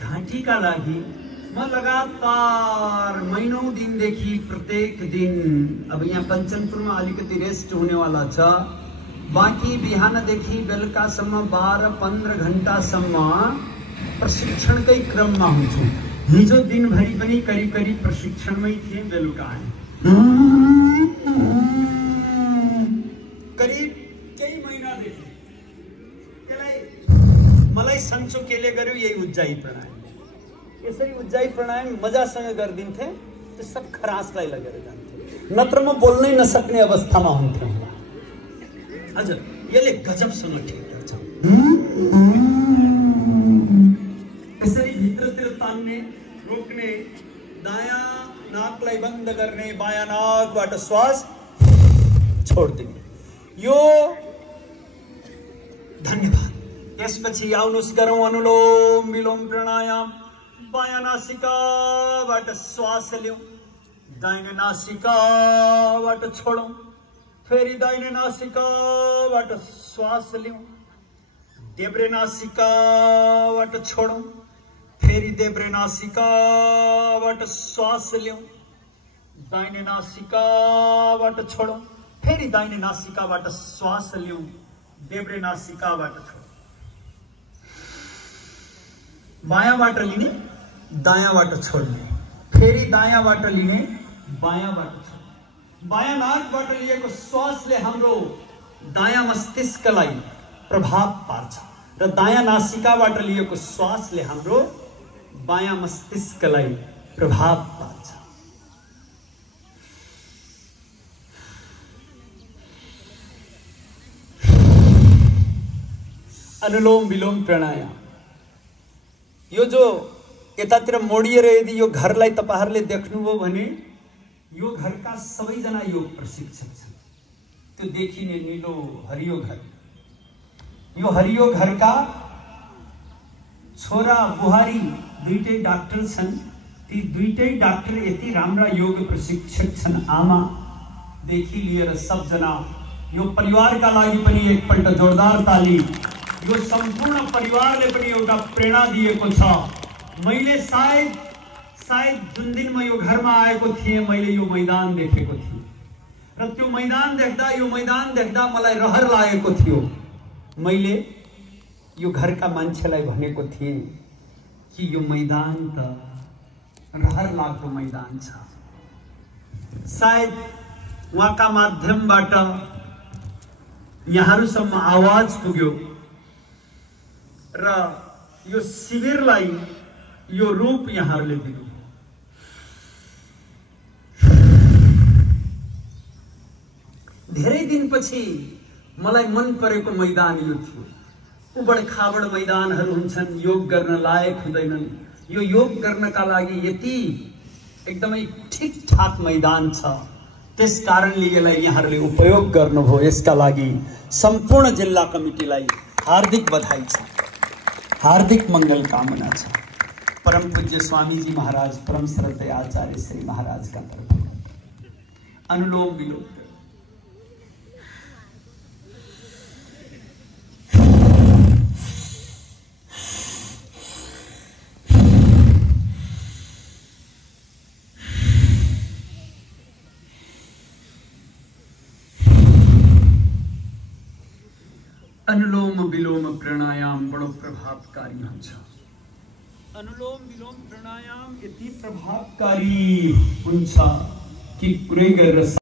घाँटीका लागि म लगातार महिनौं दिनदेखि प्रत्येक दिन, अब यहाँ पञ्चनपुरमा अलिकति रेस्ट हुनेवाला छ, बाँकी बिहानदेखि बेलुकासम्म 12-15 घण्टासम्म प्रशिक्षणकै क्रममा हुन्छु। हिजो दिनभरि पनि करिब करिब प्रशिक्षणमै थिएँ, बेलुका आएँ। करिब केही महिनादेखि मलाई सन्चो केले गर्यो यही उज्जाई प्राणायाम। यसरी उज्जाई प्राणायाम मजासँग गरिदिन्थे, त्यो सब खरासलाई लगेर जान्थे, नत्र म बोल्नै नसक्ने अवस्थामा हुन्थ्यो। हजुर, यसले गजबसँग ठिक गर्छ। यसरी भित्रतिर तान्ने, रोक्ने, दायाँ नाकलाई बन्द गर्ने, बायाँ नाकबाट श्वास छोड्दिने, यो धन्यवाद। त्यसपछि आउनुस् गरौँ अनुलोम विलोम प्राणायाम। बायाँ नासिकाबाट श्वास लिउँ, दाहिने नासिकाबाट छोडौँ, फेरि दाहिने नासिकाबाट श्वास लिउँ, देब्रे नासिकाबाट छोडौँ, फेरि देब्रे नासिकाबाट श्वास लिउँ, दाहिने नासिकाबाट छोडौँ, फेरि दाहिने नासिकाबाट श्वास लिउँ, देब्रे नासिकाबाट छोडौँ। बायाँबाट लिने, दायाँबाट छोड्ने, फेरि दायाँबाट लिने, बायाँबाट छोड्ने। बायाँ नाकबाट लिएको श्वासले हाम्रो दायाँ मस्तिष्कलाई प्रभाव पार्छ र दायाँ नासिकाबाट लिएको श्वासले हाम्रो बायाँ मस्तिष्कलाई प्रभाव पार्छ। अनुलोम विलोम प्राणायाम। यो जो यतातिर मोडिएर यदि यो घरलाई तपाईहरुले देख्नुभयो भने यो घरका सबैजना योग प्रशिक्षक छन्। त्यो देखिने नीलो हरियो घर, यो हरियो घरका छोरा बुहारी दुईटै डाक्टर छन्। ती दुईटै डाक्टर यति राम्रा योग प्रशिक्षक छन्। आमा देखि लिएर सबजना, यो परिवारका लागि पनि एकपल्ट जोरदार ताली। यो सम्पूर्ण परिवारले पनि एउटा प्रेरणा दिएको छ। मैले सायद जुन दिन म यो घरमा आएको थिएँ, मैले यो मैदान देखेको थिएँ र त्यो मैदान देख्दा मलाई रहर लागेको थियो। मैले यो घरका मान्छेलाई भनेको थिएँ कि यो मैदान त रहर लाग्दो मैदान छ। सायद उहाँका माध्यमबाट यहाँहरुसम्म आवाज पुग्यो र यो शिविरलाई यो रूप यहाँहरुले दिनु। धेरै दिनपछि मलाई मन परेको मैदान यो थियो। उबड खाबड मैदानहरु हुन्छन्, योग गर्न लायक हुँदैनन्। यो योग गर्नका लागि यति एकदमै ठिकठाक मैदान छ। त्यसकारणले यसलाई यहाँहरुले उपयोग गर्नुभयो। यसका लागि सम्पूर्ण जिल्ला कमिटीलाई हार्दिक बधाई छ, हार्दिक मंगल कामना छ। परम पूज्य स्वामीजी महाराज, परम श्रद्धेय आचार्य श्री महाराज का तरफ अनुलोम विलोम। अनुलोम विलोम प्राणायाम बडो प्रभावकारी हुन्छ। अनुलोम विलोम प्राणायाम यति प्रभावकारी हुन्छ कि पुरै गरेर